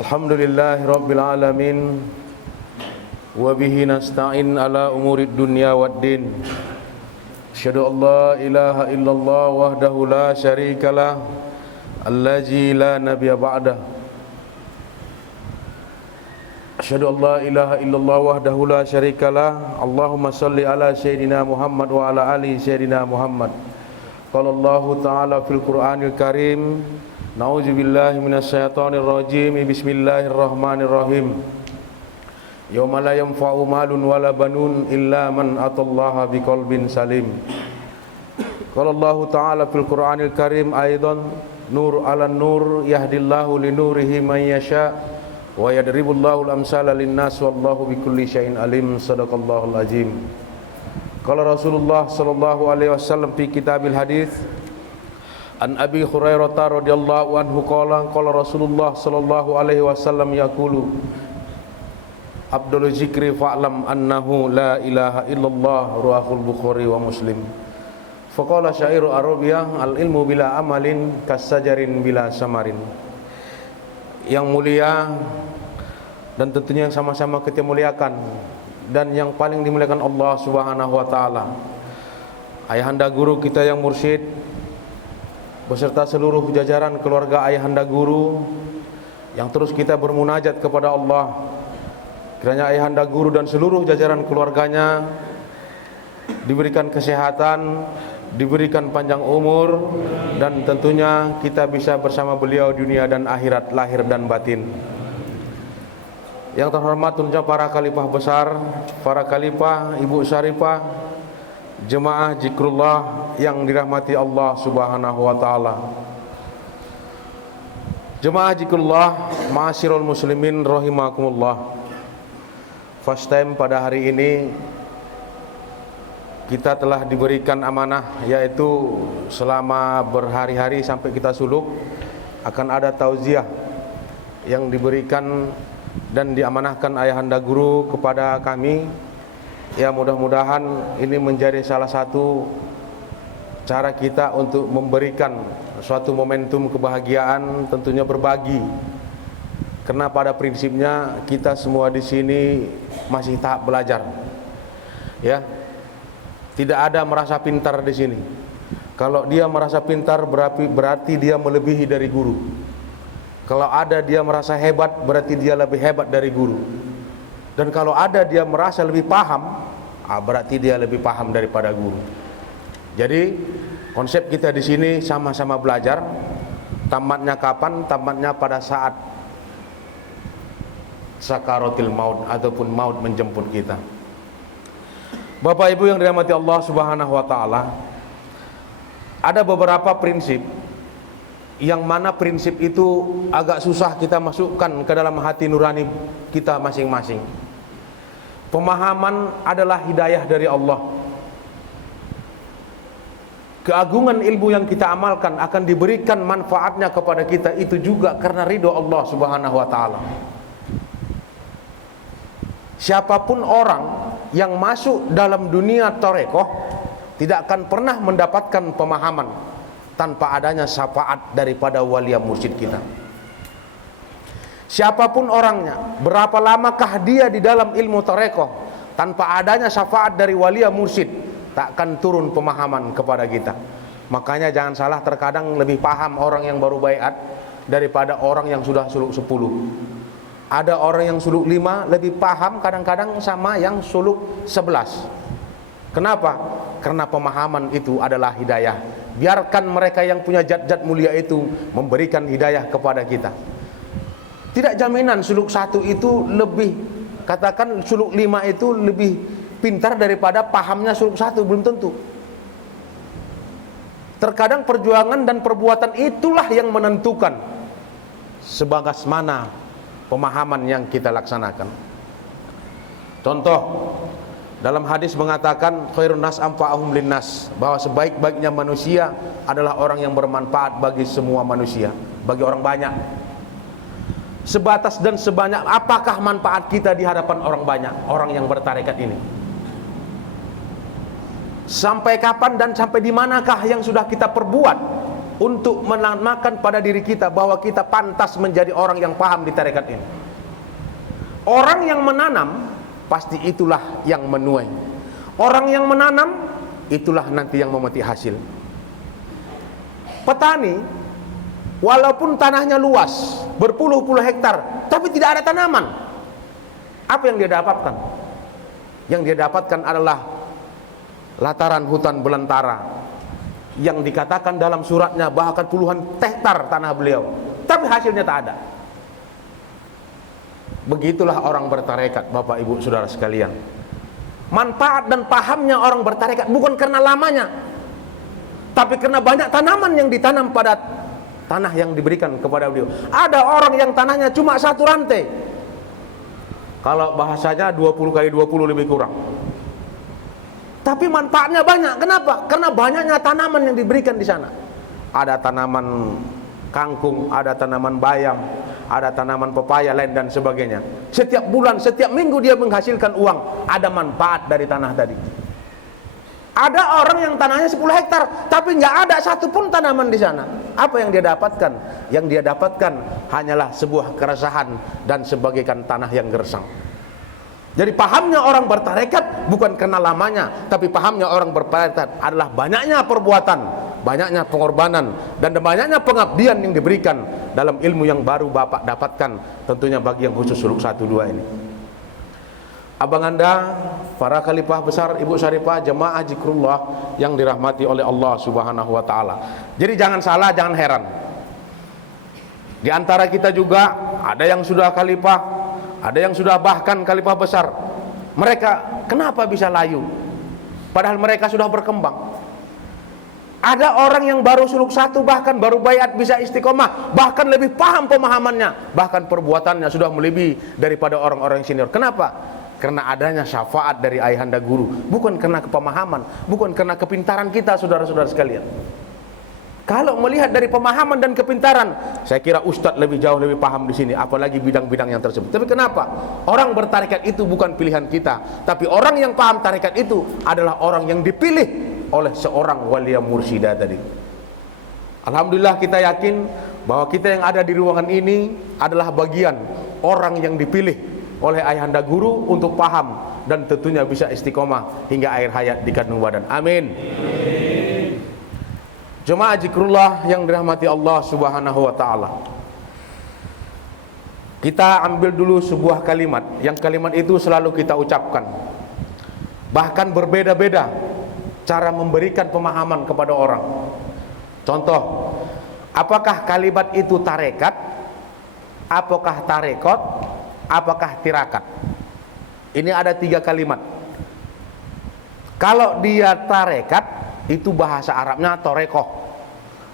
Alhamdulillahi Rabbil Alamin. Wa bihi nasta'in ala umurid dunya waddin. Asyhadu an la ilaha illallah wahdahu la syarikalah, allazi la nabiyya ba'dah. Asyhadu an la ilaha illallah wahdahu la syarikalah. Allahumma salli ala sayyidina Muhammad wa ala ali sayyidina Muhammad. Qala Allah Ta'ala fil Qur'anil Karim, na'udzubillahi minasyaitonir rajim. Bismillahirrahmanirrahim. Yauma la yanfa'u malun wala banun illa man atallaha biqalbin salim. Qala Allah Ta'ala fil Qur'anil Karim aidan, nur 'alan nur yahdillahu linurihi man yasha wa yadribullahu al-amsala lin-nas wallahu bikulli syai'in alim. Shadaqallahul azim. Qala Rasulullah sallallahu alaihi wasallam fi kitabil hadis an Abi Hurairah radhiyallahu anhu qala Rasulullah sallallahu alaihi wasallam yaqulu Abdul zikri fa'lam annahu la ilaha illallah, ruahul Bukhari wa Muslim. Faqala syairu Arabiyah, al ilmu bila amalin kasajarin bila samarin. Yang mulia dan tentunya yang sama-sama kita muliakan dan yang paling dimuliakan Allah Subhanahu wa taala, ayahanda guru kita yang mursyid beserta seluruh jajaran keluarga ayahanda guru yang terus kita bermunajat kepada Allah. Kiranya ayahanda guru dan seluruh jajaran keluarganya diberikan kesehatan, diberikan panjang umur, dan tentunya kita bisa bersama beliau dunia dan akhirat, lahir dan batin. Yang terhormat tentunya para khalifah besar, para khalifah, ibu syarifah, jemaah zikrullah yang dirahmati Allah Subhanahu wa taala. Jemaah zikrullah, ma'asyiral muslimin rahimakumullah. First time pada hari ini kita telah diberikan amanah, yaitu selama berhari-hari sampai kita suluk akan ada tauziah yang diberikan dan diamanahkan ayahanda guru kepada kami. Ya, mudah-mudahan ini menjadi salah satu cara kita untuk memberikan suatu momentum kebahagiaan, tentunya berbagi. Karena pada prinsipnya kita semua di sini masih tahap belajar. Ya. Tidak ada merasa pintar di sini. Kalau dia merasa pintar berarti dia melebihi dari guru. Kalau ada dia merasa hebat berarti dia lebih hebat dari guru. Dan kalau ada dia merasa lebih paham, berarti dia lebih paham daripada guru. Jadi konsep kita di sini sama-sama belajar. Tamatnya kapan? Tamatnya pada saat sakaratil maut ataupun maut menjemput kita. Bapak Ibu yang dirahmati Allah Subhanahu wa taala, ada beberapa prinsip yang mana prinsip itu agak susah kita masukkan ke dalam hati nurani kita masing-masing. Pemahaman adalah hidayah dari Allah. Keagungan ilmu yang kita amalkan akan diberikan manfaatnya kepada kita itu juga karena ridho Allah Subhanahu wa taala. Siapapun orang yang masuk dalam dunia tarekoh tidak akan pernah mendapatkan pemahaman tanpa adanya syafaat daripada wali mursyid kita. Siapapun orangnya, berapa lamakah dia di dalam ilmu tarekoh, tanpa adanya syafaat dari wali mursyid tak akan turun pemahaman kepada kita. Makanya jangan salah, terkadang lebih paham orang yang baru baiat daripada orang yang sudah suluk 10. Ada orang yang suluk 5 lebih paham kadang-kadang sama yang suluk 11. Kenapa? Karena pemahaman itu adalah hidayah. Biarkan mereka yang punya zat-zat mulia itu memberikan hidayah kepada kita. Tidak jaminan suluk 1 itu lebih, katakan suluk 5 itu lebih pintar daripada pahamnya suluk 1, belum tentu. Terkadang perjuangan dan perbuatan itulah yang menentukan sebagas mana pemahaman yang kita laksanakan. Contoh, dalam hadis mengatakan khairun nas anfa'uhum linnas, bahwa sebaik-baiknya manusia adalah orang yang bermanfaat bagi semua manusia, bagi orang banyak. Sebatas dan sebanyak apakah manfaat kita di hadapan orang banyak, orang yang bertarekat ini? Sampai kapan dan sampai di manakah yang sudah kita perbuat untuk menanamkan pada diri kita bahwa kita pantas menjadi orang yang paham di tarekat ini. Orang yang menanam pasti itulah yang menuai. Orang yang menanam itulah nanti yang memetik hasil. Petani walaupun tanahnya luas, berpuluh-puluh hektar, tapi tidak ada tanaman, apa yang dia dapatkan? Yang dia dapatkan adalah lataran hutan belantara yang dikatakan dalam suratnya bahkan puluhan hektar tanah beliau, tapi hasilnya tak ada. Begitulah orang bertarekat, Bapak Ibu Saudara sekalian. Manfaat dan pahamnya orang bertarekat bukan karena lamanya, tapi karena banyak tanaman yang ditanam pada tanah yang diberikan kepada beliau. Ada orang yang tanahnya cuma satu rantai, kalau bahasanya 20 kali 20 lebih kurang, tapi manfaatnya banyak. Kenapa? Karena banyaknya tanaman yang diberikan di sana. Ada tanaman kangkung, ada tanaman bayam, ada tanaman pepaya lain dan sebagainya. Setiap bulan, setiap minggu dia menghasilkan uang. Ada manfaat dari tanah tadi. Ada orang yang tanahnya 10 hektar, tapi nggak ada satupun tanaman di sana. Apa yang dia dapatkan? Yang dia dapatkan hanyalah sebuah keresahan dan sebagaikan tanah yang gersang. Jadi pahamnya orang bertarekat bukan karena lamanya, tapi pahamnya orang bertarekat adalah banyaknya perbuatan, banyaknya pengorbanan, dan banyaknya pengabdian yang diberikan dalam ilmu yang baru Bapak dapatkan, tentunya bagi yang khusus suluk 1-2 ini. Abang anda, para khalifah besar, Ibu Syarifah, jemaah zikrullah yang dirahmati oleh Allah Subhanahu wa taala. Jadi jangan salah, jangan heran. Di antara kita juga ada yang sudah khalifah, ada yang sudah bahkan khalifah besar. Mereka kenapa bisa layu? Padahal mereka sudah berkembang. Ada orang yang baru suluk 1, bahkan baru baiat bisa istiqomah, bahkan lebih paham pemahamannya, bahkan perbuatannya sudah melebihi daripada orang-orang senior. Kenapa? Karena adanya syafaat dari ayahanda guru, bukan karena kepemahaman, bukan karena kepintaran kita, saudara-saudara sekalian. Kalau melihat dari pemahaman dan kepintaran, saya kira ustadz lebih jauh lebih paham di sini, apalagi bidang-bidang yang tersebut. Tapi kenapa? Orang bertarekat itu bukan pilihan kita, tapi orang yang paham tarekat itu adalah orang yang dipilih oleh seorang walia mursyidah tadi. Alhamdulillah kita yakin bahwa kita yang ada di ruangan ini adalah bagian orang yang dipilih oleh ayahanda guru untuk paham dan tentunya bisa istiqomah hingga akhir hayat di kandung badan. Amin. Jemaah zikrullah yang dirahmati Allah Subhanahu wa taala. Kita ambil dulu sebuah kalimat, yang kalimat itu selalu kita ucapkan. Bahkan berbeda-beda cara memberikan pemahaman kepada orang. Contoh, apakah kalimat itu tarekat? Apakah tarekot? Apakah tirakat? Ini ada 3 kalimat. Kalau dia tarekat, itu bahasa Arabnya torekoh.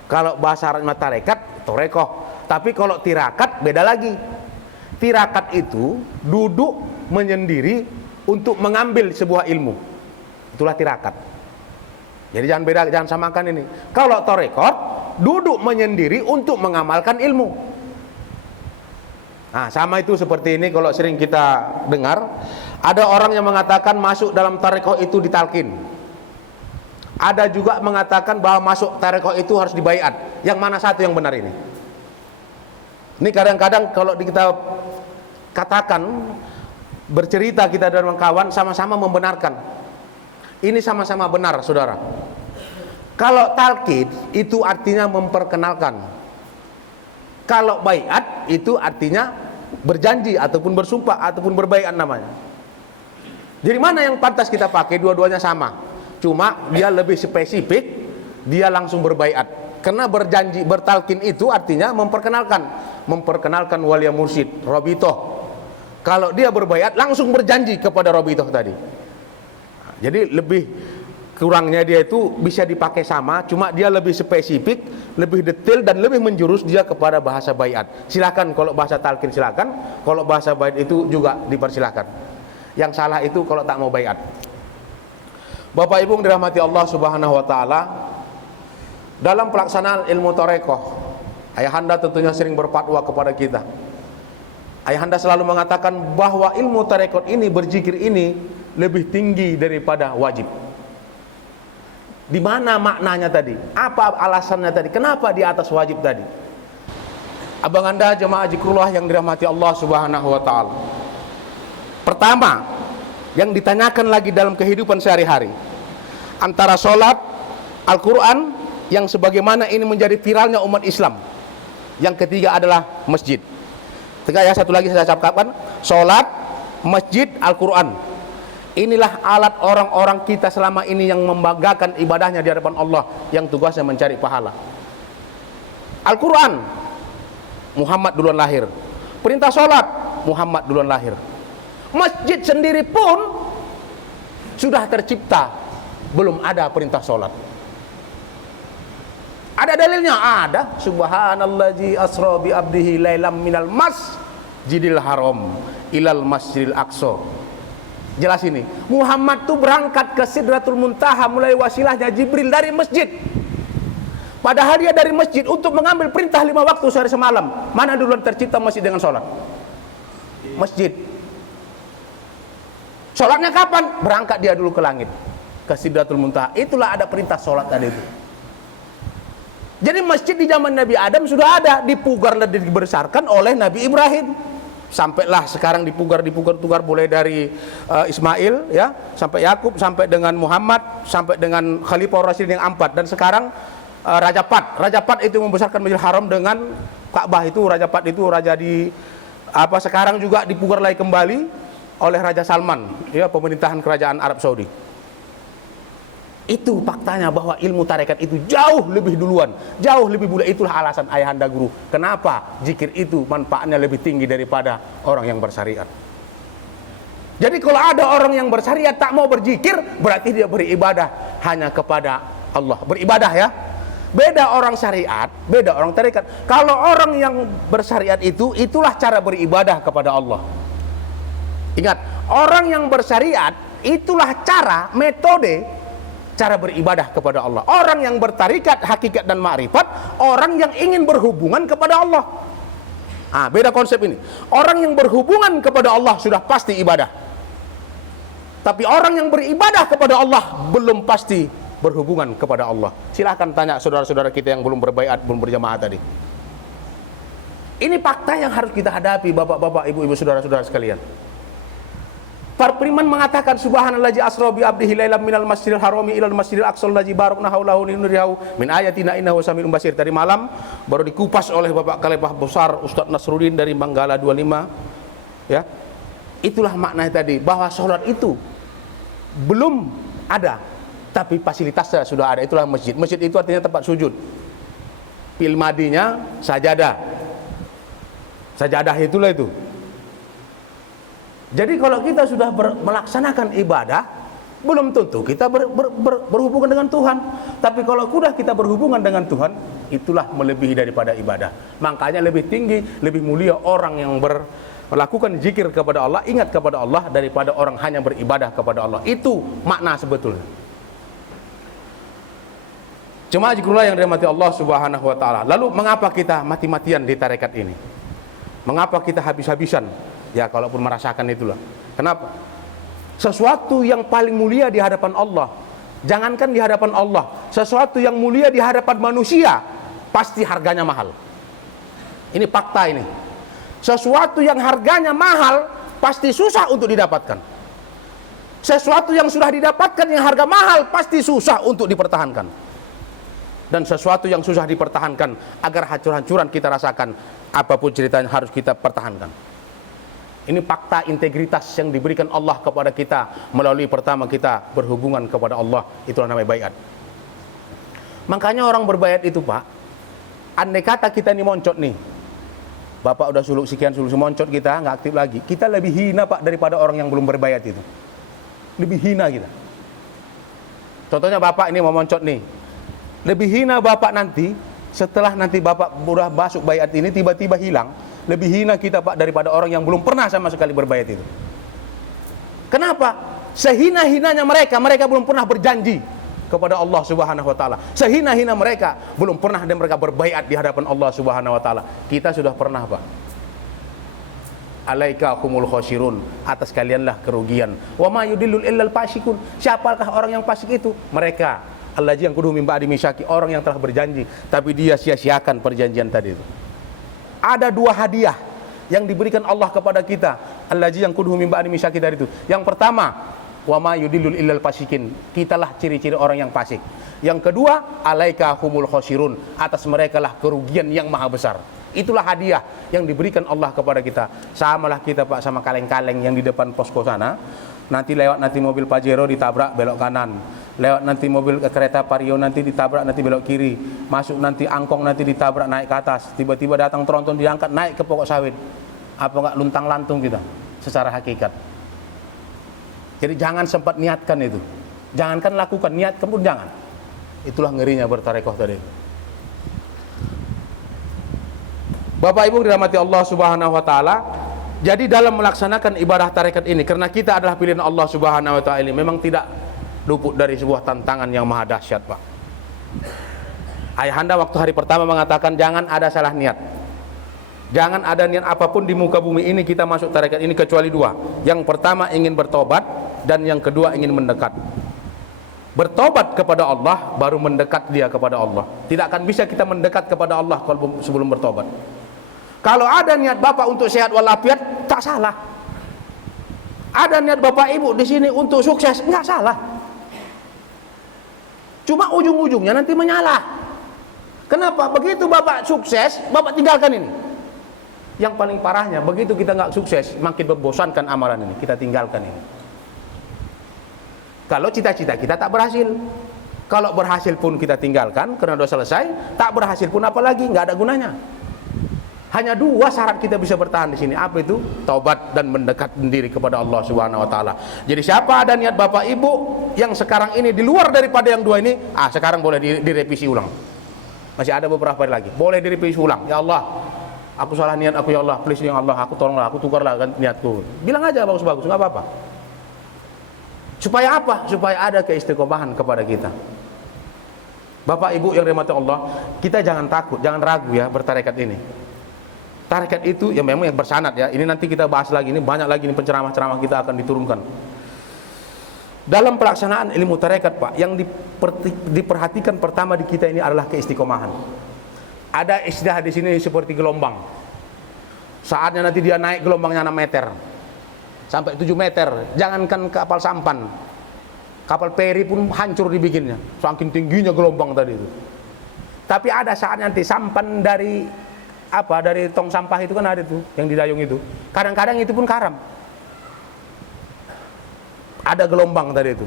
Kalau bahasa Arabnya tarekat, torekoh. Tapi kalau tirakat beda lagi. Tirakat itu duduk menyendiri untuk mengambil sebuah ilmu. Itulah tirakat. Jadi jangan beda, jangan samakan ini. Kalau torekot, duduk menyendiri untuk mengamalkan ilmu. Nah, sama itu seperti ini kalau sering kita dengar, ada orang yang mengatakan masuk dalam tarekoh itu ditalkin. Ada juga mengatakan bahwa masuk tarekoh itu harus dibaiat. Yang mana satu yang benar ini? Ini kadang-kadang kalau kita katakan, bercerita kita dengan kawan, sama-sama membenarkan. Ini sama-sama benar, saudara. Kalau talqin itu artinya memperkenalkan. Kalau baiat itu artinya berjanji ataupun bersumpah ataupun berbaiat namanya. Jadi mana yang pantas kita pakai? Dua-duanya sama. Cuma dia lebih spesifik, dia langsung berbaiat. Karena berjanji, bertalqin itu artinya memperkenalkan walia mursyid, robitoh. Kalau dia berbaiat langsung berjanji kepada robitoh tadi. Jadi lebih kurangnya dia itu bisa dipakai sama, cuma dia lebih spesifik, lebih detail dan lebih menjurus dia kepada bahasa baiat. Silakan kalau bahasa talqin silakan, kalau bahasa baiat itu juga dipersilakan. Yang salah itu kalau tak mau baiat. Bapak Ibu dirahmati Allah Subhanahu wa taala, dalam pelaksanaan ilmu tarekoh, ayahanda tentunya sering berfatwa kepada kita. Ayahanda selalu mengatakan bahwa ilmu tarekoh ini, berzikir ini lebih tinggi daripada wajib. Di mana maknanya tadi? Apa alasannya tadi? Kenapa di atas wajib tadi? Abang anda jemaah zikrullah yang dirahmati Allah Subhanahu wa taala. Pertama, yang ditanyakan lagi dalam kehidupan sehari-hari, antara sholat, Al-Quran, yang sebagaimana ini menjadi viralnya umat Islam. Yang ketiga adalah masjid. Tiga ya, satu lagi saya cakapkan, sholat, masjid, Al-Quran. Inilah alat orang-orang kita selama ini yang membanggakan ibadahnya di hadapan Allah, yang tugasnya mencari pahala. Al-Quran, Muhammad duluan lahir. Perintah sholat, Muhammad duluan lahir. Masjid sendiri pun sudah tercipta, belum ada perintah sholat. Ada dalilnya? Ada. Subhanallazi asra bi abdihi lailam minal masjidil haram ilal masjidil aqsa. Jelas ini. Muhammad tuh berangkat ke Sidratul Muntaha mulai wasilahnya Jibril dari masjid. Padahal dia dari masjid untuk mengambil perintah 5 waktu sehari semalam. Mana duluan tercipta masjid dengan sholat? Masjid. Sholatnya kapan? Berangkat dia dulu ke langit, ke Sidratul Muntaha. Itulah ada perintah sholat tadi itu. Jadi masjid di zaman Nabi Adam sudah ada, dipugar dan dibesarkan oleh Nabi Ibrahim. Sampailah sekarang dipugar mulai dari Ismail ya, sampai Yakub, sampai dengan Muhammad, sampai dengan Khalifah Rasyidin yang keempat, dan sekarang Raja Pat itu membesarkan Masjidil Haram dengan Ka'bah. Itu Raja Pat itu raja di sekarang juga dipugar lagi kembali oleh Raja Salman ya, pemerintahan kerajaan Arab Saudi. Itu faktanya bahwa ilmu tarekat itu jauh lebih duluan, jauh lebih mulia. Itulah alasan ayahanda guru kenapa zikir itu manfaatnya lebih tinggi daripada orang yang bersyariat. Jadi kalau ada orang yang bersyariat tak mau berzikir, berarti dia beribadah hanya kepada Allah. Beribadah ya. Beda orang syariat, beda orang tarekat. Kalau orang yang bersyariat itu, itulah cara beribadah kepada Allah. Ingat, orang yang bersyariat itulah cara, metode cara beribadah kepada Allah. Orang yang bertarikat, hakikat dan ma'rifat, orang yang ingin berhubungan kepada Allah. Beda konsep ini. Orang yang berhubungan kepada Allah sudah pasti ibadah. Tapi orang yang beribadah kepada Allah belum pasti berhubungan kepada Allah. Silahkan tanya saudara-saudara kita yang belum berbaiat, belum berjamaah tadi. Ini fakta yang harus kita hadapi, bapak-bapak, ibu-ibu, saudara-saudara sekalian. Para beriman mengatakan subhanallazi asra bi abdihi lailam minal masjidil harami ilal masjidil aqsal ladzi barakna haulahu linuriyahu min ayatina innahu samiun basir. Tadi malam baru dikupas oleh Bapak Khalifah besar Ustaz Nasruddin dari Manggala 25 ya. Itulah maknanya tadi, bahwa sholat itu belum ada tapi fasilitasnya sudah ada. Itulah masjid. Masjid itu artinya tempat sujud. Fil madinya sajadah. Sajadah itulah itu. Jadi kalau kita sudah melaksanakan ibadah, belum tentu kita berhubungan dengan Tuhan. Tapi kalau sudah kita berhubungan dengan Tuhan, itulah melebihi daripada ibadah. Makanya lebih tinggi, lebih mulia orang yang melakukan zikir kepada Allah, ingat kepada Allah, daripada orang hanya beribadah kepada Allah. Itu makna sebetulnya. Cuma zikrullah yang dirahmati Allah Subhanahu wa taala. Lalu mengapa kita mati-matian di tarekat ini? Mengapa kita habis-habisan? Ya, kalaupun merasakan itulah. Kenapa? Sesuatu yang paling mulia di hadapan Allah, jangankan di hadapan Allah, sesuatu yang mulia di hadapan manusia pasti harganya mahal. Ini fakta ini. Sesuatu yang harganya mahal pasti susah untuk didapatkan. Sesuatu yang sudah didapatkan yang harga mahal pasti susah untuk dipertahankan. Dan sesuatu yang susah dipertahankan, agar hancur-hancuran kita rasakan, apapun ceritanya harus kita pertahankan. Ini fakta integritas yang diberikan Allah kepada kita melalui pertama kita berhubungan kepada Allah. Itulah namanya baiat. Makanya orang berbaiat itu, Pak, andai kata kita ini moncot nih, Bapak udah suluk sekian, suluk moncot, kita nggak aktif lagi, kita lebih hina, Pak, daripada orang yang belum berbaiat itu. Lebih hina kita. Contohnya Bapak ini mau moncot nih, lebih hina Bapak nanti setelah nanti Bapak udah masuk baiat ini tiba-tiba hilang. Lebih hina kita, Pak, daripada orang yang belum pernah sama sekali berbaiat itu. Kenapa? Sehina-hinanya mereka belum pernah berjanji kepada Allah Subhanahu wa taala. Sehina-hina mereka belum pernah mereka berbaiat di hadapan Allah Subhanahu wa taala. Kita sudah pernah, Pak. Alaika humul khosirun, atas kalianlah kerugian. Wa ma yudillul illal fasikun. Siapakah orang yang fasik itu? Mereka Allazi yanqudu min ba'di mitsaqi, orang yang telah berjanji tapi dia sia-siakan perjanjian tadi itu. Ada dua hadiah yang diberikan Allah kepada kita. Allazi yanqudu min ba'di mitsaqi tadi itu. Yang pertama, wa ma yudillul illal fasikin. Kitalah ciri-ciri orang yang fasik. Yang kedua, alaika humul khosirun. Atas mereka lah kerugian yang maha besar. Itulah hadiah yang diberikan Allah kepada kita. Samalah kita Pak sama kaleng-kaleng yang di depan posko sana. Nanti lewat nanti mobil Pajero ditabrak belok kanan. Lewat nanti mobil kereta Vario nanti ditabrak nanti belok kiri. Masuk nanti angkong nanti ditabrak naik ke atas. Tiba-tiba datang tronton diangkat naik ke pokok sawit. Apa enggak luntang lantung kita secara hakikat. Jadi jangan sempat niatkan itu. Jangankan lakukan, niatkan pun jangan. Itulah ngerinya bertarekoh tadi. Bapak Ibu dirahmati Allah Subhanahu wa taala. Jadi dalam melaksanakan ibadah tarekat ini, karena kita adalah pilihan Allah Subhanahu wa taala ini, memang tidak luput dari sebuah tantangan yang maha dahsyat, Pak. Ayahanda waktu hari pertama mengatakan jangan ada salah niat. Jangan ada niat apapun di muka bumi ini kita masuk tarekat ini kecuali dua. Yang pertama ingin bertobat dan yang kedua ingin mendekat. Bertobat kepada Allah baru mendekat dia kepada Allah. Tidak akan bisa kita mendekat kepada Allah kalau sebelum bertobat. Kalau ada niat Bapak untuk sehat walafiat, tak salah. Ada niat Bapak Ibu di sini untuk sukses, enggak salah. Cuma ujung-ujungnya nanti menyalah. Kenapa? Begitu Bapak sukses, Bapak tinggalkan ini. Yang paling parahnya, begitu kita enggak sukses, makin membosankan amalan ini, kita tinggalkan ini. Kalau cita-cita kita tak berhasil, kalau berhasil pun kita tinggalkan karena sudah selesai, tak berhasil pun apalagi, enggak ada gunanya. Hanya dua syarat kita bisa bertahan di sini. Apa itu? Taubat dan mendekat diri kepada Allah Subhanahu wa taala. Jadi siapa ada niat Bapak Ibu yang sekarang ini di luar daripada yang dua ini, sekarang boleh direvisi ulang. Masih ada beberapa hari lagi. Boleh direvisi ulang. Ya Allah, aku salah niat aku ya Allah, please ya Allah, aku tolonglah, aku tukarlah niatku. Bilang aja bagus-bagus, enggak apa-apa. Supaya apa? Supaya ada keistiqomahan kepada kita. Bapak Ibu yang dirahmati Allah, kita jangan takut, jangan ragu ya bertarekat ini. Tarekat itu ya memang yang bersanad ya. Ini nanti kita bahas lagi, ini banyak lagi nih penceramah-ceramah kita akan diturunkan. Dalam pelaksanaan ilmu tarekat Pak, yang diperhatikan pertama di kita ini adalah keistiqomahan. Ada istilah di sini seperti gelombang. Saatnya nanti dia naik gelombangnya 6 meter sampai 7 meter. Jangankan kapal sampan, kapal peri pun hancur dibikinnya, saking tingginya gelombang tadi itu. Tapi ada saat nanti sampan dari tong sampah itu kan ada tuh yang didayung itu. Kadang-kadang itu pun karam. Ada gelombang tadi itu.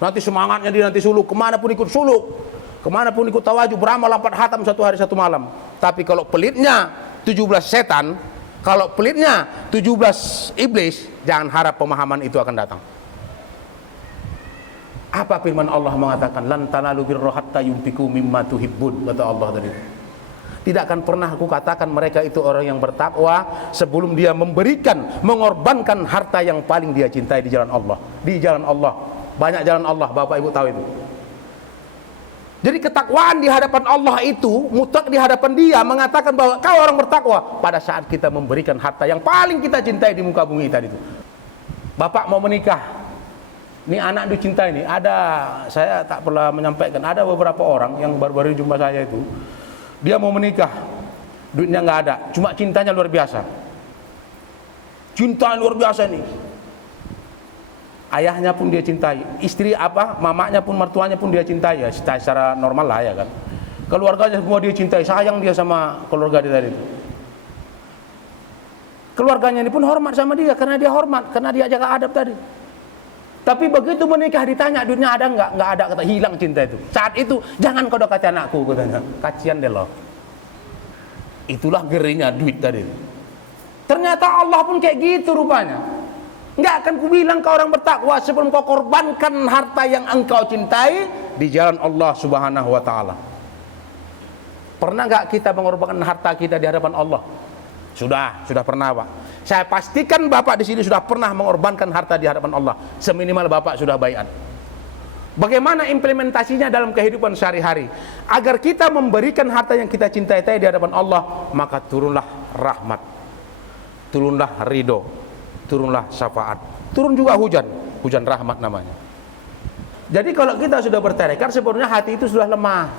Nanti semangatnya dia nanti suluk, kemana pun ikut suluk, kemana pun ikut tawaju, beramal 4 khatam 1 hari 1 malam. Tapi kalau pelitnya 17 setan, kalau pelitnya 17 iblis, jangan harap pemahaman itu akan datang. Apa firman Allah mengatakan, lan tanalu birra hatta yunfiqu mimma tuhibbun, kata Allah tadi. Tidak akan pernah aku katakan mereka itu orang yang bertakwa sebelum dia mengorbankan harta yang paling dia cintai di jalan Allah. Di jalan Allah, banyak jalan Allah, Bapak Ibu tahu itu. Jadi ketakwaan di hadapan Allah itu, mutlak di hadapan dia, mengatakan bahwa kau orang bertakwa pada saat kita memberikan harta yang paling kita cintai di muka bumi tadi itu. Bapak mau menikah, ini anak dicintai nih. Saya tak pernah menyampaikan, ada beberapa orang yang baru-baru jumpa saya itu, dia mau menikah, duitnya nggak ada, cuma cintanya luar biasa. Cinta luar biasa nih. Ayahnya pun dia cintai, mamanya pun, mertuanya pun dia cintai ya, secara normal lah ya kan. Keluarganya semua dia cintai, sayang dia sama keluarga dia tadi itu. Keluarganya ini pun hormat sama dia, karena dia jaga adab tadi. Tapi begitu menikah ditanya duitnya ada enggak? Enggak ada, kata, hilang cinta itu. Saat itu jangan kau dekati anakku, katanya. Kasihan deh loh. Itulah gerinya duit tadi. Ternyata Allah pun kayak gitu rupanya. Enggak akan kubilang kau orang bertakwa sebelum kau korbankan harta yang engkau cintai di jalan Allah Subhanahu wa taala. Pernah enggak kita mengorbankan harta kita di hadapan Allah? Sudah pernah, Pak. Saya pastikan Bapak di sini sudah pernah mengorbankan harta di hadapan Allah. Seminimal Bapak sudah baiat. Bagaimana implementasinya dalam kehidupan sehari-hari? Agar kita memberikan harta yang kita cintai di hadapan Allah, maka turunlah rahmat, turunlah ridho, turunlah syafaat, turun juga hujan rahmat namanya. Jadi kalau kita sudah bertarekat, sebenarnya hati itu sudah lemah.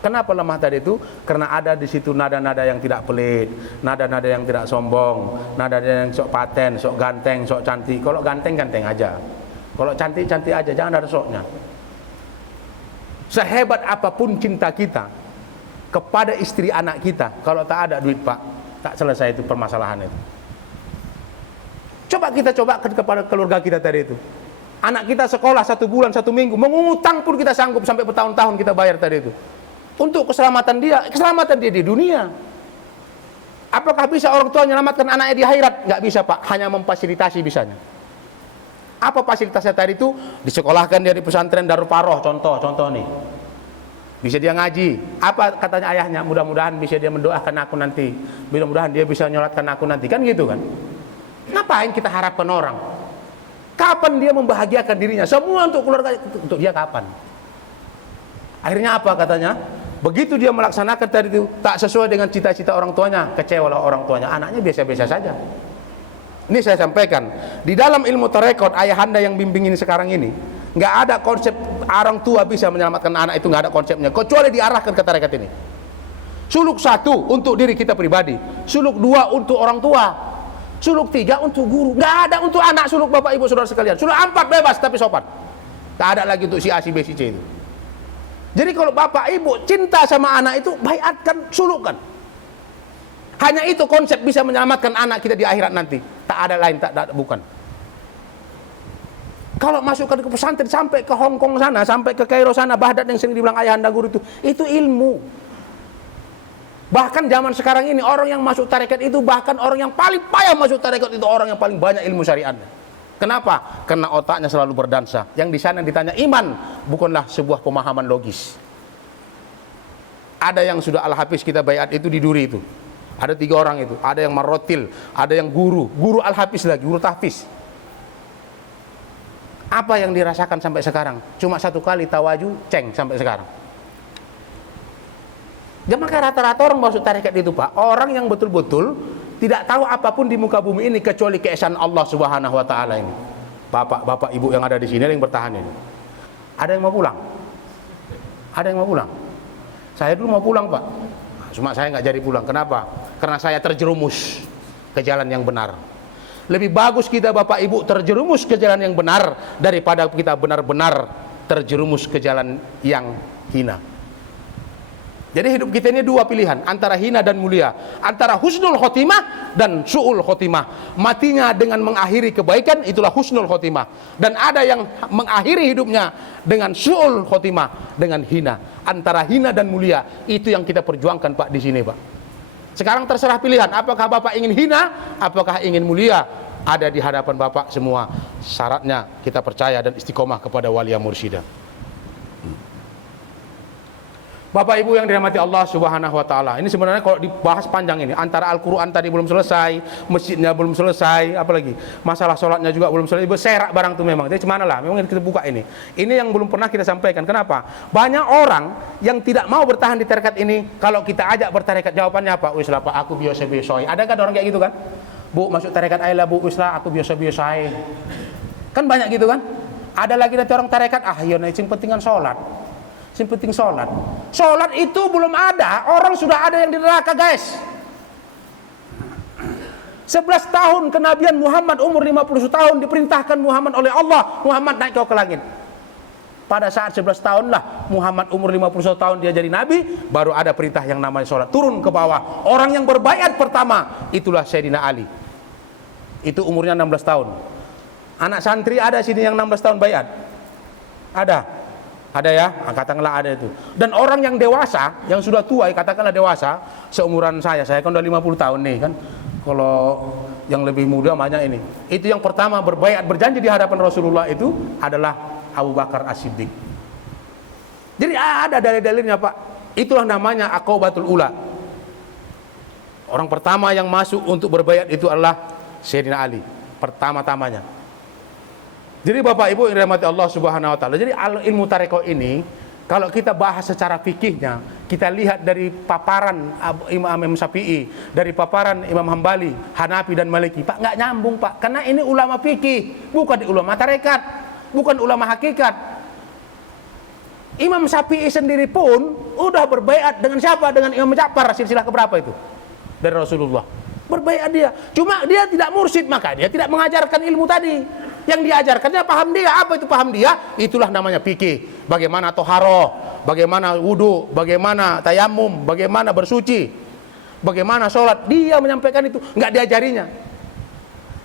Kenapa lemah tadi itu? Karena ada di situ nada-nada yang tidak pelit, nada-nada yang tidak sombong, nada-nada yang sok paten, sok ganteng, sok cantik. Kalau ganteng-ganteng aja, kalau cantik-cantik aja, jangan ada soknya. Sehebat apapun cinta kita kepada istri anak kita, kalau tak ada duit Pak, tak selesai itu permasalahan itu. Coba kita kepada keluarga kita tadi itu. Anak kita sekolah 1 bulan, 1 minggu, mengutang pun kita sanggup sampai bertahun-tahun kita bayar tadi itu. Untuk keselamatan dia di dunia. Apakah bisa orang tua menyelamatkan anaknya di akhirat? Nggak bisa Pak, hanya memfasilitasi bisanya. Apa fasilitasnya tadi itu? Disekolahkan dia di pesantren Darul Paroh, contoh nih. Bisa dia ngaji. Apa katanya ayahnya? Mudah-mudahan bisa dia mendoakan aku nanti. Mudah-mudahan dia bisa nyolatkan aku nanti. Kan gitu kan? Ngapain kita harapkan orang? Kapan dia membahagiakan dirinya? Semua untuk keluarga, untuk dia kapan? Akhirnya apa katanya? Begitu dia melaksanakan tadi itu tak sesuai dengan cita-cita orang tuanya, kecewalah orang tuanya. Anaknya biasa-biasa saja. Ini saya sampaikan, di dalam ilmu tarekat ayahanda yang bimbing ini sekarang ini, nggak ada konsep orang tua bisa menyelamatkan anak, itu nggak ada konsepnya, kecuali diarahkan ke tarekat ini. Suluk 1 untuk diri kita pribadi, suluk 2 untuk orang tua, suluk 3 untuk guru. Nggak ada untuk anak suluk Bapak Ibu Saudara sekalian. Suluk 4 bebas tapi sopan. Tak ada lagi untuk si A, si B, si C itu. Jadi kalau Bapak Ibu cinta sama anak itu, baiatkan, sulukkan. Hanya itu konsep bisa menyelamatkan anak kita di akhirat nanti. Tak ada lain, tak ada, bukan. Kalau masukkan ke pesantren sampai ke Hong Kong sana, sampai ke Kairo sana, Baghdad yang sering dibilang ayahanda guru itu ilmu. Bahkan zaman sekarang ini orang yang masuk tarekat itu, bahkan orang yang paling payah masuk tarekat itu orang yang paling banyak ilmu syariatnya. Kenapa? Karena otaknya selalu berdansa. Yang di sana ditanya iman, bukanlah sebuah pemahaman logis. Ada yang sudah al-hafiz kita baiat itu di Duri itu. Ada 3 orang itu. Ada yang marotil, ada yang guru al-hafiz lagi, guru tahfiz. Apa yang dirasakan sampai sekarang? Cuma 1 kali tawaju, ceng sampai sekarang. Ya maka rata-rata orang masuk tarekat itu Pak, orang yang betul-betul tidak tahu apapun di muka bumi ini kecuali keesaan Allah Subhanahu wa taala ini. Bapak Ibu yang ada di sini yang bertahan ini. Ada yang mau pulang? Ada yang mau pulang? Saya dulu mau pulang Pak. Cuma saya nggak jadi pulang. Kenapa? Karena saya terjerumus ke jalan yang benar. Lebih bagus kita Bapak Ibu terjerumus ke jalan yang benar daripada kita benar-benar terjerumus ke jalan yang hina. Jadi hidup kita ini 2 pilihan, antara hina dan mulia, antara husnul khotimah dan su'ul khotimah. Matinya dengan mengakhiri kebaikan, itulah husnul khotimah. Dan ada yang mengakhiri hidupnya dengan su'ul khotimah, dengan hina. Antara hina dan mulia, itu yang kita perjuangkan Pak di sini Pak. Sekarang terserah pilihan, apakah Bapak ingin hina, apakah ingin mulia. Ada di hadapan Bapak semua. Syaratnya kita percaya dan istiqomah kepada walia mursyida. Bapak Ibu yang dirahmati Allah Subhanahu wa taala. Ini sebenarnya kalau dibahas panjang ini, antara Al-Qur'an tadi belum selesai, masjidnya belum selesai, apalagi masalah sholatnya juga belum selesai. Berserak barang itu memang. Jadi gimana lah, memang kita buka ini. Ini yang belum pernah kita sampaikan. Kenapa? Banyak orang yang tidak mau bertahan di tarekat ini, kalau kita ajak bertarekat jawabannya apa? Wis lah Pak, aku biasa-biasa. Ada kan orang kayak gitu kan? Bu, masuk tarekat aja lah Bu, wis lah aku biasa-biasa. Kan banyak gitu kan? Ada lagi nanti orang tarekat, ya yang pentingan sholat. Yang penting sholat. Sholat itu belum ada, orang sudah ada yang di neraka guys. 11 tahun kenabian Muhammad, umur 50 tahun diperintahkan Muhammad oleh Allah, Muhammad naik ke langit. Pada saat 11 tahun lah Muhammad umur 51 tahun dia jadi nabi, baru ada perintah yang namanya sholat turun ke bawah. Orang yang berbaiat pertama itulah Sayyidina Ali. Itu umurnya 16 tahun. Anak santri ada sini yang 16 tahun baiat? Ada ya, katakanlah ada itu. Dan orang yang dewasa, yang sudah tua, katakanlah dewasa, seumuran saya kan udah 50 tahun nih kan. Kalau yang lebih muda banyak ini. Itu yang pertama berbaiat berjanji di hadapan Rasulullah itu adalah Abu Bakar As-Siddiq. Jadi ada dalil-dalilnya Pak. Itulah namanya Aqabatul Ula. Orang pertama yang masuk untuk berbaiat itu adalah Sayyidina Ali, pertama-tamanya. Jadi Bapak Ibu yang dirahmati Allah Subhanahu wa taala. Jadi ilmu tarekat ini kalau kita bahas secara fikihnya, kita lihat dari paparan Imam Syafi'i, dari paparan Imam Hambali, Hanafi dan Maliki. Pak, nggak nyambung Pak, karena ini ulama fikih, bukan ulama tarekat, bukan ulama hakikat. Imam Syafi'i sendiri pun udah berbaiat dengan siapa? Dengan Imam Ja'far, silsilah keberapa itu? Dari Rasulullah. Berbaiat dia. Cuma dia tidak mursyid, maka dia tidak mengajarkan ilmu tadi. Yang diajarkannya paham dia. Apa itu paham dia? Itulah namanya fikih. Bagaimana toharoh, bagaimana wudu, bagaimana tayamum, bagaimana bersuci, bagaimana sholat. Dia menyampaikan itu, nggak diajarinya.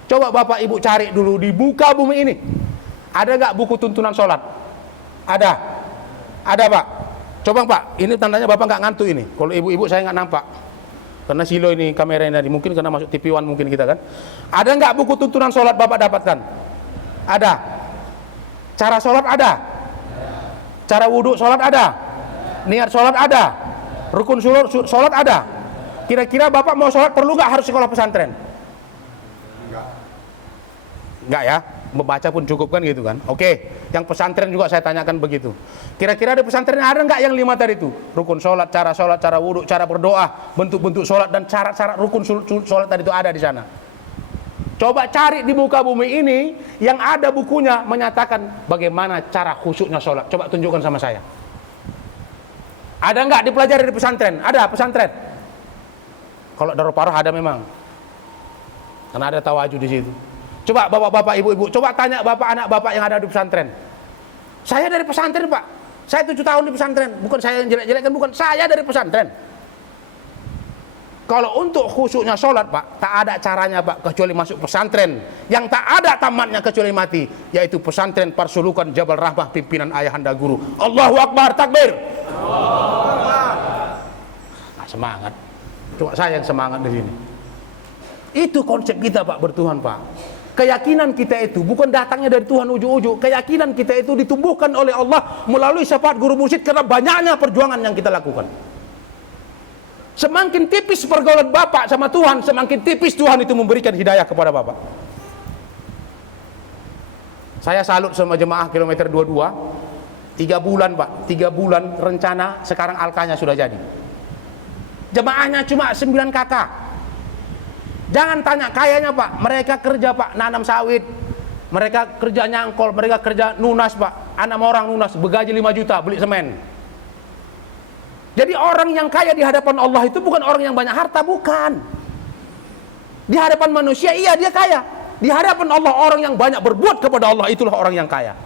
Coba Bapak Ibu cari dulu di muka bumi ini. Ada nggak buku tuntunan sholat? Ada. Ada Pak. Coba Pak, ini tandanya Bapak nggak ngantuk ini. Kalau ibu-ibu saya nggak nampak. Karena silo ini kameranya tadi, mungkin karena masuk TV One mungkin kita kan. Ada nggak buku tuntunan sholat Bapak dapatkan? Ada. Cara sholat ada. Cara wudhu sholat ada. Niat sholat ada. Rukun sholat ada. Kira-kira Bapak mau sholat perlu nggak harus sekolah pesantren? Enggak ya, membaca pun cukup kan gitu kan. Oke, yang pesantren juga saya tanyakan begitu. Kira-kira di pesantren ada nggak yang 5 tadi itu? Rukun sholat, cara wudhu, cara berdoa, bentuk-bentuk sholat dan cara-cara rukun sholat tadi itu ada di sana. Coba cari di muka bumi ini yang ada bukunya menyatakan bagaimana cara khusyuknya sholat. Coba tunjukkan sama saya. Ada nggak dipelajari di pesantren? Ada pesantren. Kalau Darul Paroh ada memang. Karena ada tawaju di situ. Coba bapak-bapak, ibu-ibu, coba tanya bapak anak bapak yang ada di pesantren. Saya dari pesantren Pak. Saya 7 tahun di pesantren. Bukan saya yang jelek-jelekkan, bukan. Saya dari pesantren. Kalau untuk khusyuknya sholat Pak, tak ada caranya Pak kecuali masuk pesantren. Yang tak ada tamatnya kecuali mati. Yaitu pesantren Parsulukan Jabal Rahmah pimpinan ayahanda guru. Allahu Akbar, takbir. Nah, semangat. Cuma saya yang semangat di sini. Itu konsep kita Pak bertuhan Pak. Keyakinan kita itu bukan datangnya dari Tuhan ujuk-ujuk. Keyakinan kita itu ditumbuhkan oleh Allah melalui syafaat guru mursyid karena banyaknya perjuangan yang kita lakukan. Semakin tipis pergaulan Bapak sama Tuhan, semakin tipis Tuhan itu memberikan hidayah kepada Bapak. Saya salut sama jemaah kilometer 22. 3 bulan Pak, 3 bulan rencana, sekarang alkanya sudah jadi. Jemaahnya cuma 9 kakak. Jangan tanya kayanya Pak, mereka kerja Pak, nanam sawit, mereka kerja nyangkol, mereka kerja nunas Pak, 6 orang nunas, bergaji 5 juta, beli semen. Jadi orang yang kaya di hadapan Allah itu bukan orang yang banyak harta, bukan. Di hadapan manusia iya dia kaya, di hadapan Allah orang yang banyak berbuat kepada Allah itulah orang yang kaya.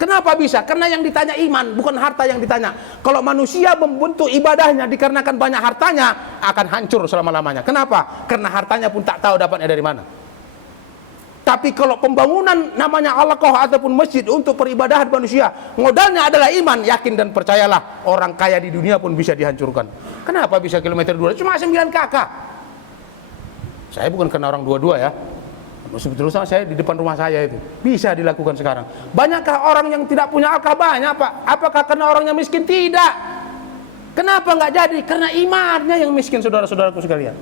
Kenapa bisa? Karena yang ditanya iman, bukan harta yang ditanya. Kalau manusia membentuk ibadahnya dikarenakan banyak hartanya, akan hancur selama-lamanya. Kenapa? Karena hartanya pun tak tahu dapatnya dari mana. Tapi kalau pembangunan namanya halaqah ataupun masjid untuk peribadahan manusia, modalnya adalah iman, yakin dan percayalah, orang kaya di dunia pun bisa dihancurkan. Kenapa bisa kilometer 2? Cuma 9 kakak. Saya bukan kena orang 22 ya. Sebetulnya saya di depan rumah saya itu bisa dilakukan sekarang. Banyakkah orang yang tidak punya akal? Banyak Pak. Apakah karena orangnya miskin? Tidak. Kenapa nggak jadi? Karena imannya yang miskin, saudara-saudaraku sekalian.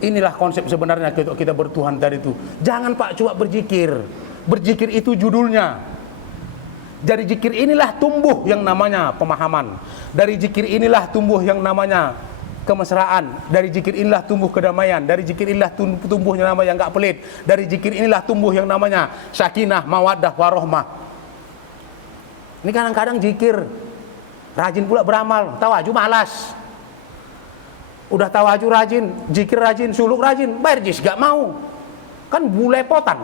Inilah konsep sebenarnya kita bertuhan tadi itu. Jangan Pak coba berzikir. Berzikir itu judulnya. Dari zikir inilah tumbuh yang namanya pemahaman. Dari zikir inilah tumbuh yang namanya kemesraan. Dari zikir inilah tumbuh kedamaian. Dari zikir inilah tumbuh yang namanya enggak pelit. Dari zikir inilah tumbuh yang namanya sakinah, mawaddah, warahmah. Ini kadang-kadang zikir rajin pula beramal, tawaju malas. Udah tawaju rajin, zikir rajin, suluk rajin, bayar jis gak mau. Kan bulepotan.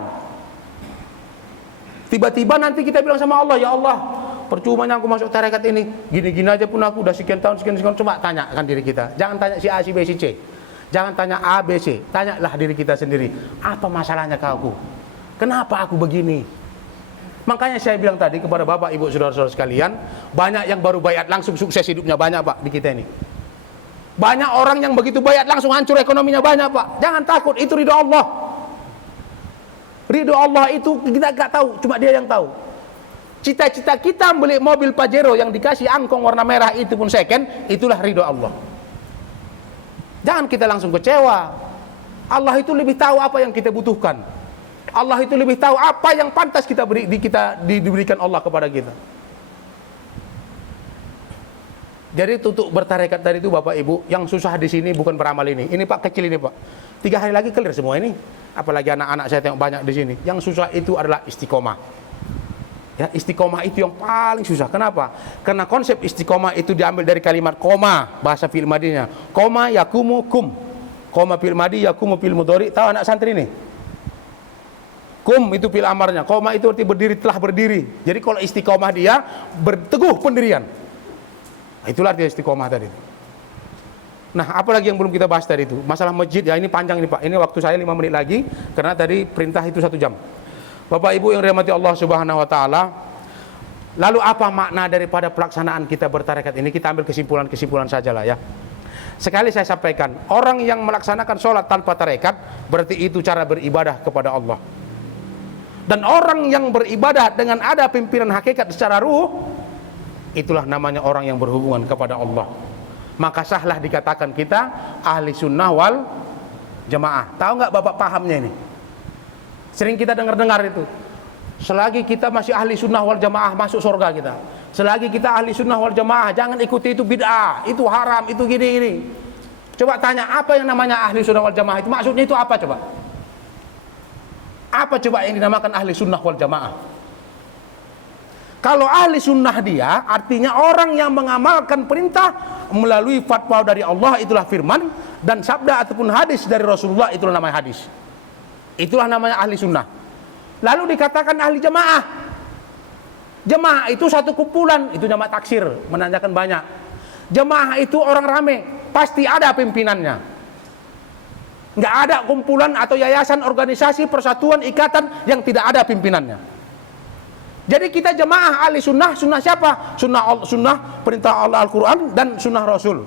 Tiba-tiba nanti kita bilang sama Allah, ya Allah, percumanya aku masuk tarekat ini, gini-gini aja pun aku udah sekian tahun. Coba tanyakan diri kita. Jangan tanya si A, si B, si C. Jangan tanya A, B, C. Tanyalah diri kita sendiri. Apa masalahnya ke aku? Kenapa aku begini? Makanya saya bilang tadi kepada Bapak, Ibu, Saudara-saudara sekalian, banyak yang baru bayat langsung sukses hidupnya, banyak Pak di kita ini. Banyak orang yang begitu bayat langsung hancur ekonominya, banyak Pak. Jangan takut, itu ridho Allah. Ridho Allah itu kita gak tahu, cuma Dia yang tahu. Cita-cita kita beli mobil Pajero yang dikasih angkong warna merah itu pun second, itulah ridho Allah. Jangan kita langsung kecewa. Allah itu lebih tahu apa yang kita butuhkan. Allah itu lebih tahu apa yang pantas diberikan Allah kepada kita. Jadi tutup bertarekat tadi itu Bapak Ibu, yang susah di sini bukan beramal ini. Ini Pak kecil ini Pak. 3 hari lagi clear semua ini. Apalagi anak-anak saya tengok banyak di sini. Yang susah itu adalah istiqomah. Ya, istiqomah itu yang paling susah. Kenapa? Karena konsep istiqomah itu diambil dari kalimat koma, bahasa fi'il madinya. Koma yakumu kum. Koma fi'il madi, yakumu fi'il mudhari. Tahu anak santri ini? Kum itu fi'il amarnya. Koma itu arti berdiri, telah berdiri. Jadi kalau istiqomah dia berteguh pendirian. Itulah arti istiqomah tadi. Nah, apalagi yang belum kita bahas tadi itu? Masalah masjid, ya ini panjang ini Pak. Ini waktu saya 5 menit lagi, karena tadi perintah itu 1 jam. Bapak Ibu yang dirahmati Allah Subhanahu wa taala, lalu apa makna daripada pelaksanaan kita bertarekat ini? Kita ambil kesimpulan-kesimpulan sajalah ya. Sekali saya sampaikan, orang yang melaksanakan sholat tanpa tarekat berarti itu cara beribadah kepada Allah. Dan orang yang beribadah dengan ada pimpinan hakikat secara ruh, itulah namanya orang yang berhubungan kepada Allah. Maka sahlah dikatakan kita ahli sunnah wal jamaah. Tahu nggak Bapak pahamnya ini? Sering kita dengar-dengar itu. Selagi kita masih ahli sunnah wal jamaah, masuk surga kita. Selagi kita ahli sunnah wal jamaah, jangan ikuti itu bid'ah, itu haram, itu gini-gini. Coba tanya, apa yang namanya ahli sunnah wal jamaah itu? Maksudnya itu apa coba? Apa coba yang dinamakan ahli sunnah wal jamaah? Kalau ahli sunnah dia, artinya orang yang mengamalkan perintah melalui fatwa dari Allah, itulah firman, dan sabda ataupun hadis dari Rasulullah, itulah namanya hadis. Itulah namanya ahli sunnah. Lalu dikatakan ahli jamaah. Jamaah itu satu kumpulan, itu jamaah taksir, menandakan banyak. Jamaah itu orang rame, pasti ada pimpinannya. Nggak ada kumpulan atau yayasan, organisasi, persatuan, ikatan yang tidak ada pimpinannya. Jadi kita jamaah ahli sunnah. Sunnah siapa? Sunnah perintah Allah Al-Quran dan sunnah Rasul.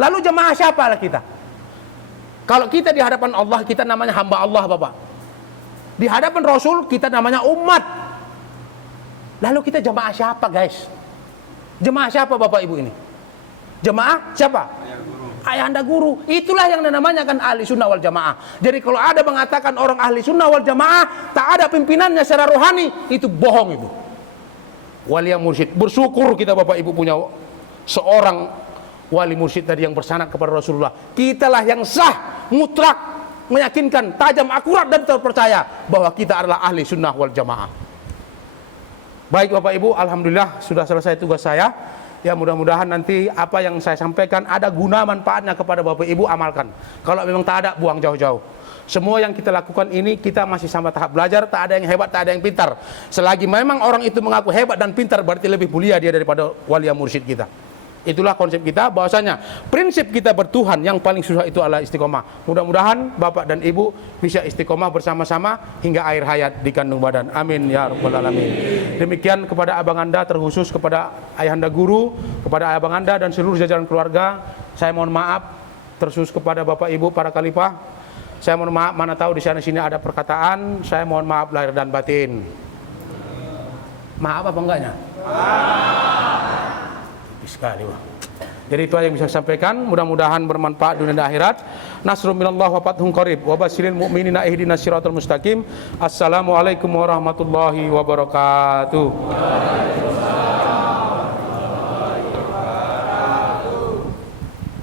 Lalu jamaah siapa lah kita? Kalau kita di hadapan Allah, kita namanya hamba Allah Bapak. Di hadapan Rasul, kita namanya umat. Lalu kita jamaah siapa guys? Jemaah siapa Bapak Ibu ini? Jemaah siapa? Ayahanda guru. Itulah yang namanya kan ahli sunnah wal jamaah. Jadi kalau ada mengatakan orang ahli sunnah wal jamaah tak ada pimpinannya secara rohani, itu bohong itu. Wali mursyid. Bersyukur kita Bapak Ibu punya seorang wali mursyid tadi yang bersanad kepada Rasulullah. Kitalah yang sah, mutlak, meyakinkan, tajam, akurat dan terpercaya bahwa kita adalah ahli sunnah wal jamaah. Baik Bapak Ibu, alhamdulillah sudah selesai tugas saya. Ya mudah-mudahan nanti apa yang saya sampaikan ada guna manfaatnya kepada Bapak Ibu, amalkan. Kalau memang tak ada, buang jauh-jauh. Semua yang kita lakukan ini kita masih sama tahap belajar, tak ada yang hebat, tak ada yang pintar. Selagi memang orang itu mengaku hebat dan pintar, berarti lebih mulia dia daripada wali mursyid kita. Itulah konsep kita, bahwasanya prinsip kita bertuhan yang paling susah itu adalah istiqomah. Mudah-mudahan Bapak dan Ibu bisa istiqomah bersama-sama hingga akhir hayat di kandung badan. Amin ya rabbal alamin. Demikian kepada abang anda, terkhusus kepada ayahanda guru, kepada abang anda dan seluruh jajaran keluarga, saya mohon maaf. Terkhusus kepada Bapak Ibu para khalifah, saya mohon maaf, mana tahu di sana sini ada perkataan, saya mohon maaf lahir dan batin. Maaf apa enggaknya? Sekali wah. Jadi itu aja yang bisa saya sampaikan, mudah-mudahan bermanfaat dunia dan akhirat. Nasrun minallah wa fathun qarib wa basyiril mu'minina ihdinas siratal mustaqim. Assalamualaikum warahmatullahi wabarakatuh.